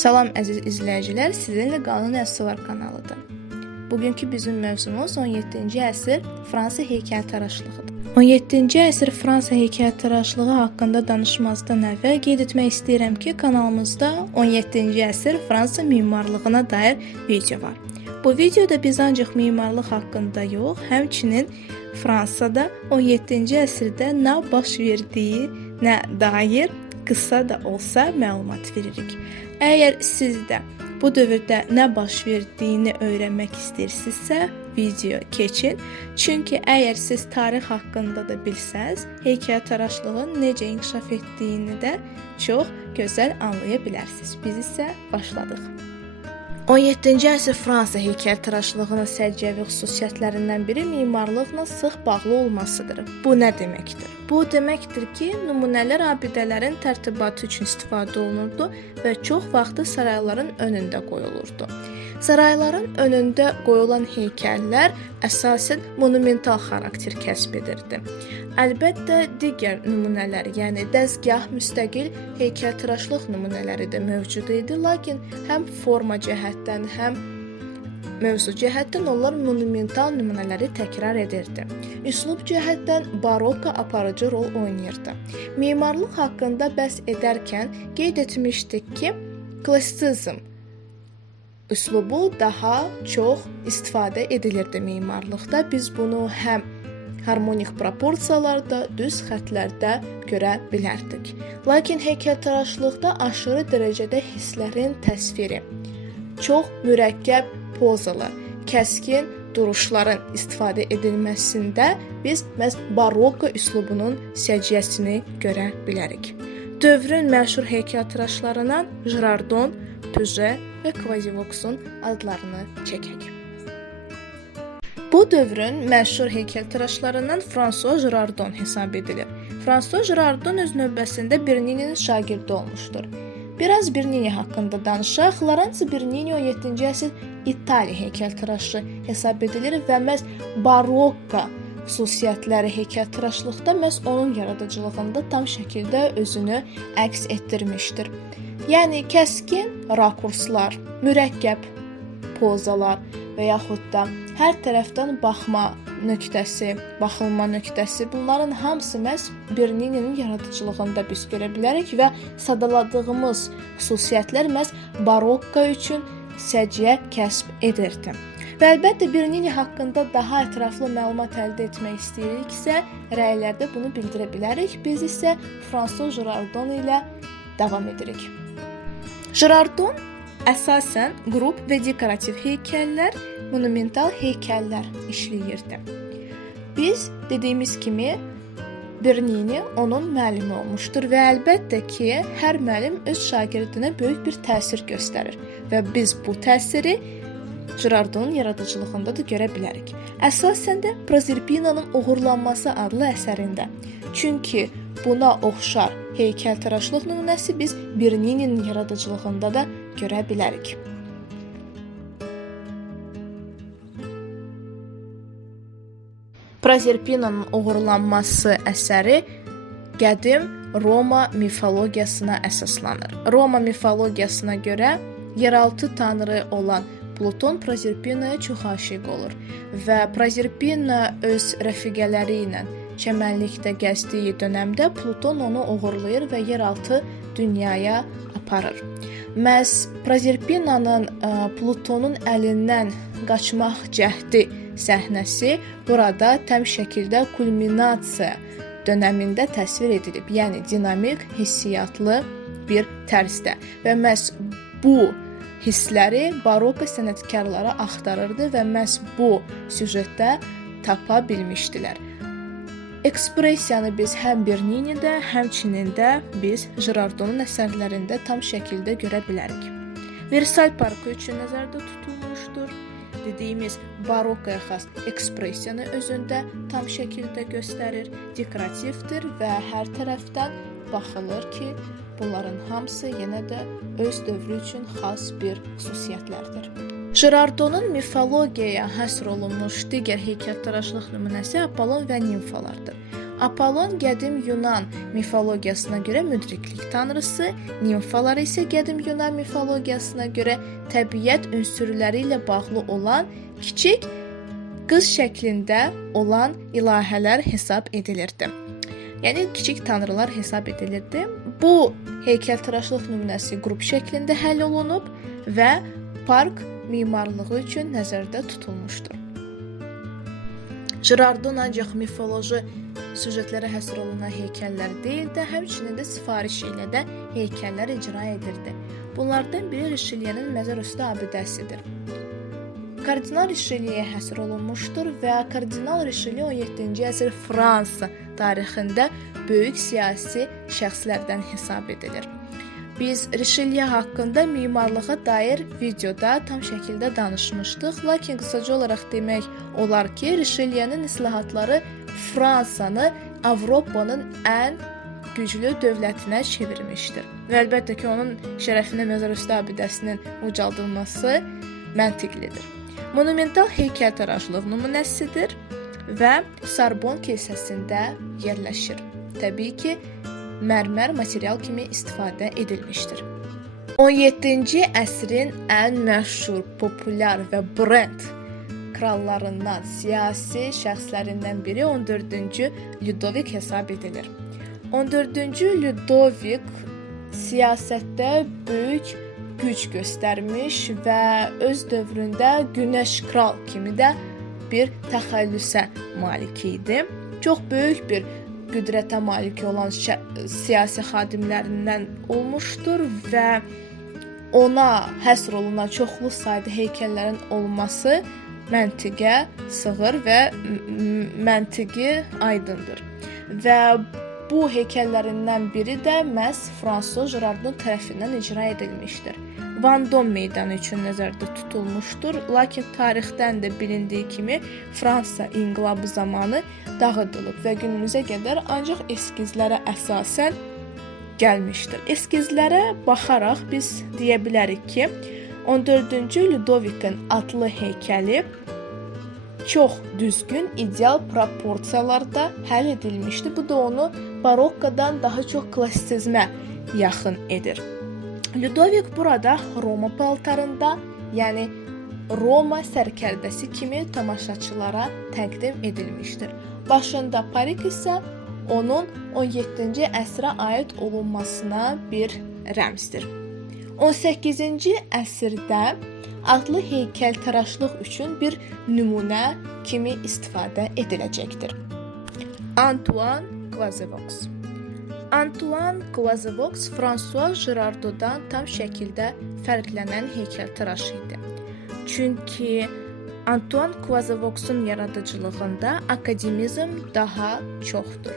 Salam əziz izləyicilər, sizinlə Qanun Əsrlar kanalıdır. Bugünkü bizim mövzumuz 17-ci əsr Fransa heykəltaraşlığıdır. 17-ci əsr Fransa heykəltaraşlığı haqqında danışmazdan əvvəl qeyd etmək istəyirəm ki, kanalımızda 17-ci əsr Fransa memarlığına dair video var. Bu videoda biz ancaq memarlıq haqqında yox, həmçinin Fransada 17-ci əsrdə nə baş verdiyinə dair qısa da olsa məlumat veririk. Əgər siz də bu dövrdə nə baş verdiyini öyrənmək istəyirsinizsə, video keçin. Çünki əgər siz tarix haqqında da bilsəz, heykəltaraşlığın necə inkişaf etdiyini də çox gözəl anlaya bilərsiniz. Biz isə başladıq. 17-ci əsr Fransa heykəltaraşlığının səciyyəvi xüsusiyyətlərindən biri memarlıqla sıx bağlı olmasıdır. Bu nə deməkdir? Bu deməkdir ki, nümunələr abidələrin tərtibatı üçün istifadə olunurdu və çox vaxtı sarayların önündə qoyulurdu. Sarayların önündə qoyulan heykəllər əsasən monumental xarakter kəsb edirdi. Əlbəttə, digər nümunələr, yəni dəzgah, müstəqil heykəltaraşlıq nümunələri də mövcud idi, lakin həm forma cəhətdən, həm mövzu cəhətdən onlar monumental nümunələri təkrar edirdi. Üslub cəhətdən barokka aparıcı rol oynayırdı. Memarlıq haqqında bəhs edərkən qeyd etmişdik ki, klassizm üslubu daha çox istifadə edilirdi memarlıqda. Biz bunu həm harmonik proporsiyalarda, düz xətlərdə görə bilərdik. Lakin heykəltaraşlıqda aşırı dərəcədə hisslərin təsviri, çox mürəkkəb pozalar, kəskin duruşların istifadə edilməsində biz məhz barokko üslubunun səciyyəsini görə bilərik. Dövrün məşhur heykəltaraşlarından Girardon, Puget və Quasimox'un adlarını çəkək. Bu dövrün məşhur heykəltaraşlarından François Girardon hesab edilir. François Girardon öz növbəsində Bernini'nin şagirdi olmuşdur. Biraz Bernini haqqında danışaq. Lorenzo Bernini 17-ci əsr İtaliya heykəltaraşı hesab edilir və məhz barokka xüsusiyyətləri heykəltaraşlıqda məhz onun yaradıcılığında tam şəkildə özünü əks etdirmişdir. Yəni kəskin rakurslar, mürəkkəb pozalar və yaxud da hər tərəfdən baxma nöqtəsi, baxılma nöqtəsi, bunların hamısı məhz Bernini'nin yaradıcılığında biz görə bilərik və sadaladığımız xüsusiyyətlər məhz barokka üçün səciyyə kəsb edirdi. Və əlbəttə Bernini haqqında daha ətraflı məlumat əldə etmək istəyiriksə, rəylərdə bunu bildirə bilərik. Biz isə François Girardon ilə davam edirik. Girardon əsasən qrup və dekorativ heykəllər, monumental heykəllər işləyirdi. Biz dediyimiz kimi Bernini onun müəllimi olmuşdur və əlbəttə ki, hər müəllim öz şagirdinə böyük bir təsir göstərir və biz bu təsiri Girardonun yaradıcılığında da görə bilərik. Əsasən də Proserpina'nın Uğurlanması adlı əsərində. Çünki buna oxşar heykəltaraşlıq nümunəsi biz Bernini'nin yaradıcılığında da görə bilərik. Proserpina'nın Uğurlanması əsəri qədim Roma mifologiyasına əsaslanır. Roma mifologiyasına görə yeraltı tanrı olan Pluton Proserpina'ya çox aşiq olur və Proserpina öz rəfiqələri ilə çəmənlikdə gəzdiyi dönəmdə Pluton onu uğurlayır və yeraltı dünyaya aparır. Məhz Proserpina'nın Plutonun əlindən qaçmaq cəhdi səhnəsi burada təm şəkildə kulminasiya dönəmində təsvir edilib, yəni dinamik, hissiyatlı bir tərzdə və məhz bu hissləri barokko sənətkarları axtarırdı və məhz bu süjetdə tapa bilmişdilər. Ekspresiyanı biz həm Bernini'də, həmçinin də biz Girardonun əsərlərində tam şəkildə görə bilərik. Versal parkı üçün nəzərdə tutulmuşdur. Dediyimiz barokkoya xas ekspresiyanı özündə tam şəkildə göstərir, dekorativdir və hər tərəfdən baxılır ki, bunların hamısı yenə də öz dövrü üçün xas bir xüsusiyyətlərdir. Girardonun mifologiyaya həsr olunmuş digər heykəltaraşlıq nümunəsi Apollon və nimfalardır. Apollon qədim Yunan mifologiyasına görə müdriklik tanrısı, nimfalar isə qədim Yunan mifologiyasına görə təbiət ünsürləri ilə bağlı olan kiçik qız şəklində olan ilahələr hesab edilirdi. Yəni kiçik tanrılar hesab edilirdi. Bu heykəltaraşlıq nümunəsi qrup şəklində həll olunub və park memarlığı üçün nəzərdə tutulmuşdur. Girardon ancaq mifoloji süjetlərə həsr olunan heykəllər deyil də, həmçinin də sifariş ilə də heykəllər icra edirdi. Bunlardan biri Richelieu'nun məzarüstü abidəsidir. Kardinal Richelieu'ya həsr olunmuşdur və Kardinal Richelieu 17-ci əsr Fransa tarixində böyük siyasi şəxslərdən hesab edilir. Biz Richelieu haqqında memarlığa dair videoda tam şəkildə danışmışdıq, lakin qısaca olaraq demək olar ki, Richelieu'nun islahatları Fransanı Avropanın ən güclü dövlətinə çevirmişdir. Və əlbəttə ki, onun şərəfinə məzarüstü abidəsinin ucaldılması məntiqlidir. Monumental heykəltaraşlıq nümunəsidir və Sorbonne kilsəsində yerləşir. Təbii ki, mərmər material kimi istifadə edilmişdir. 17-ci əsrin ən məşhur, populyar və brend krallarından, siyasi şəxslərindən biri 14-cü Ludovik hesab edilir. 14-cü Ludovik siyasətdə böyük güc göstərmiş və öz dövründə Günəş kral kimi də bir təxəllüsə malik idi. Çox böyük bir qüdrətə malik olan siyasi xadimlərindən olmuşdur və ona həsr olunan çoxlu sayda heykəllərin olması məntiqə sığır və məntiqi aydındır. Və bu heykəllərindən biri də məhz François Girardon tərəfindən icra edilmişdir. Vendôme meydanı üçün nəzərdə tutulmuşdur, lakin tarixdən də bilindiyi kimi Fransa inqilabı zamanı dağıdılıb və günümüzə qədər ancaq eskizlərə əsasən gəlmişdir. Eskizlərə baxaraq biz deyə bilərik ki, 14-cü Ludovikin adlı heykəli çox düzgün, ideal proporsiyalarda həll edilmişdir. Bu da onu barokkadan daha çox klassizmə yaxın edir. Ludovik burada Roma paltarında, yəni Roma sərkərdəsi kimi tamaşaçılara təqdim edilmişdir. Başında parik isə onun 17-ci əsrə aid olunmasına bir rəmzdir. 18-ci əsrdə adlı heykəltaraşlıq üçün bir nümunə kimi istifadə ediləcəkdir. Antoine Clausewitz. Antoine Clausewitz François Girardon'dan tam şəkildə fərqlənən heykəltaraş idi. Çünki Antoine Clausewitz'un yaradıcılığında akademizm daha çoxdur.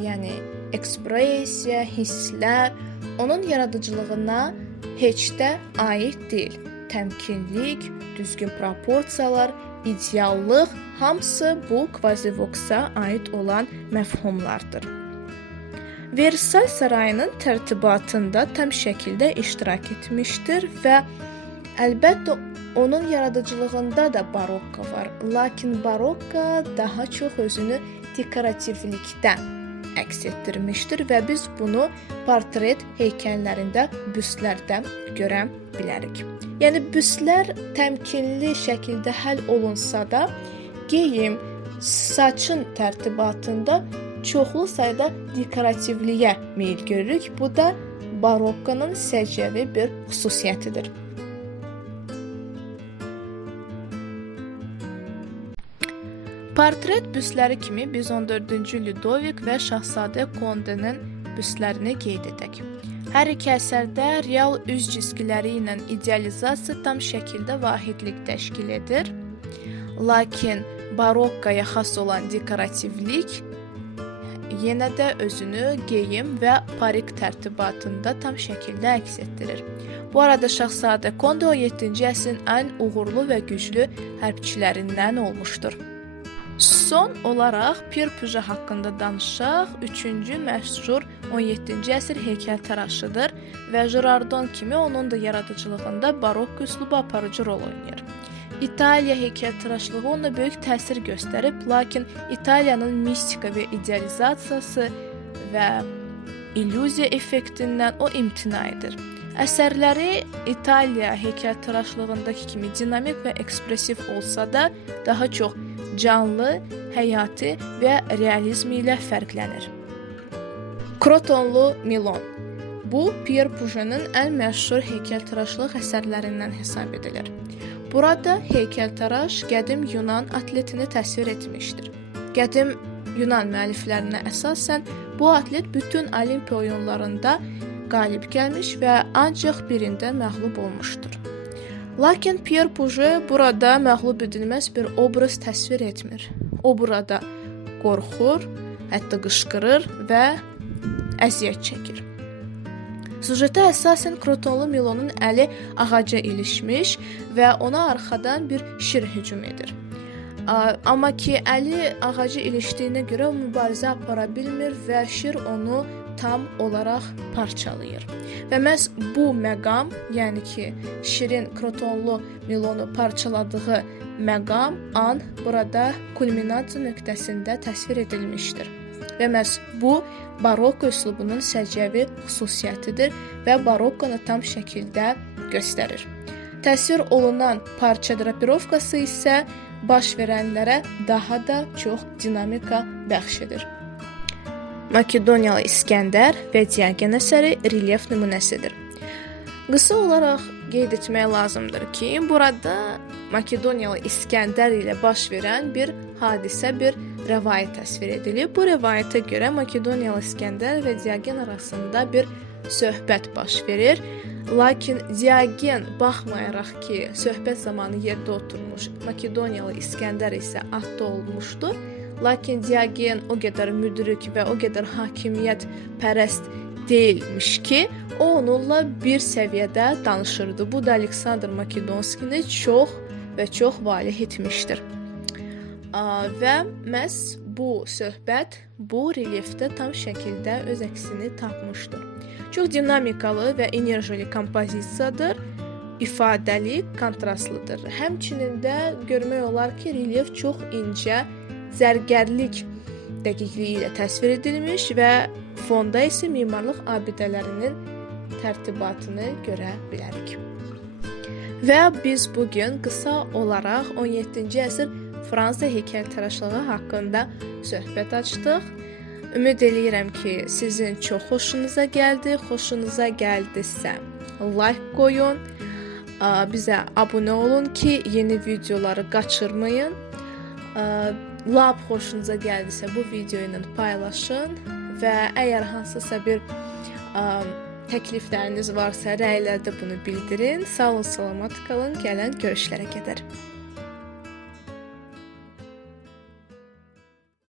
Yəni ekspresiya, hisslər onun yaradıcılığına heç də aid deyil. Təmkinlik, düzgün proporsiyalar, ideallıq hamısı bu Clausewitz'a aid olan məfhumlardır. Versailles sarayının tərtibatında tam şəkildə iştirak etmişdir və əlbəttə onun yaradıcılığında da barokka var. Lakin barokka daha çox özünü dekorativlikdən əks etdirmişdir və biz bunu portret heykəllərində, büstlərdə görə bilərik. Yəni büstlər təmkinli şəkildə həll olunsa da, geyim, saçın tərtibatında çoxlu sayda dekorativliyə meyl görürük. Bu da barokkanın səciyyəvi bir xüsusiyyətidir. Portret büstləri kimi biz 14-cü Ludovik və Şahzadə Konde'nin büstlərini qeyd edək. Hər iki əsərdə real üz cizgiləri ilə idealizasiya tam şəkildə vahidlik təşkil edir. Lakin barokkaya xas olan dekorativlik yenə də özünü geyim və parik tərtibatında tam şəkildə əks etdirir. Bu arada Şahzadə Konde 17-ci əsrin ən uğurlu və güclü hərbçilərindən olmuşdur. Son olaraq Pierre Puget haqqında danışaq. 3-cü məşhur 17-ci əsr heykəltaraşıdır və Girardon kimi onun da yaradıcılığında barokko üslubu aparıcı rol oynayır. İtaliya heykəltaraşlığı ona böyük təsir göstərib, lakin İtaliyanın mistika və idealizasiyası və illüziya effektindən o imtina edir. Əsərləri İtaliya heykəltaraşlığındakı kimi dinamik və ekspresiv olsa da, daha çox canlı, həyati və realizm ilə fərqlənir. Krotonlu Milon. Bu, Pierre Puget'nin ən məşhur heykəltaraşlıq əsərlərindən hesab edilir. Burada heykəltaraş qədim Yunan atletini təsvir etmişdir. Qədim Yunan müəlliflərinə əsasən bu atlet bütün Olimpiya oyunlarında qalib gəlmiş və ancaq birində məğlub olmuşdur. Lakin Pierre Puget burada məğlub edilməz bir obraz təsvir etmir. O burada qorxur, hətta qışqırır və əziyyət çəkir. Sujetə əsasən Krotonlu Milonun əli ağaca ilişmiş və ona arxadan bir şir hücum edir. Amma ki, əli ağaca ilişdiyinə görə o mübarizə apara bilmir və şir onu tam olaraq parçalayır. Və məhz bu məqam, yəni ki, şirin Krotonlu Milonu parçaladığı məqam, an burada kulminasiya nöqtəsində təsvir edilmişdir. Və məhz bu, barokko üslubunun səciyyəvi xüsusiyyətidir və barokkonu tam şəkildə göstərir. Təsvir olunan parça drapirovkası isə baş verənlərə daha da çox dinamika bəxş edir. Makedoniyalı İskəndər və Diogen əsəri relyef nümunəsidir. Qısa olaraq qeyd etmək lazımdır ki, burada Makedoniyalı İskəndər ilə baş verən bir hadisə, bir rəvayət təsvir edilib. Bu rəvayətə görə Makedoniyalı İskəndər və Diogen arasında bir söhbət baş verir. Lakin Diogen baxmayaraq ki, söhbət zamanı yerdə oturmuş, Makedoniyalı İskəndər isə atda olmuşdur. Lakin Diogen o qədər müdrik və o qədər hakimiyyət pərəst deyilmiş ki, o onunla bir səviyyədə danışırdı. Bu da Aleksandr Makedonskini çox və çox valeh etmişdir. Və məhz bu söhbət bu relyefdə tam şəkildə öz əksini tapmışdır. Çox dinamikalı və enerjili kompozisiyadır, ifadəli, kontrastlıdır. Həmçinin də görmək olar ki, relyef çox incə, zərgərlik dəqiqliyi ilə təsvir edilmiş və fonda isə memarlıq abidələrinin tərtibatını görə bilərik. Və biz bugün qısa olaraq 17-ci əsr Fransa heykəltaraşlığı haqqında söhbət açdıq. Ümid eləyirəm ki, sizin çox xoşunuza gəldi. Xoşunuza gəldisə, like qoyun, bizə abunə olun ki, yeni videoları qaçırmayın. Lap xoşunuza gəldisə, bu video ilə paylaşın və əgər hansısa bir təklifləriniz varsa, rəylərdə bunu bildirin. Sağ olun, salamat qalın, gələn görüşlərə qədər.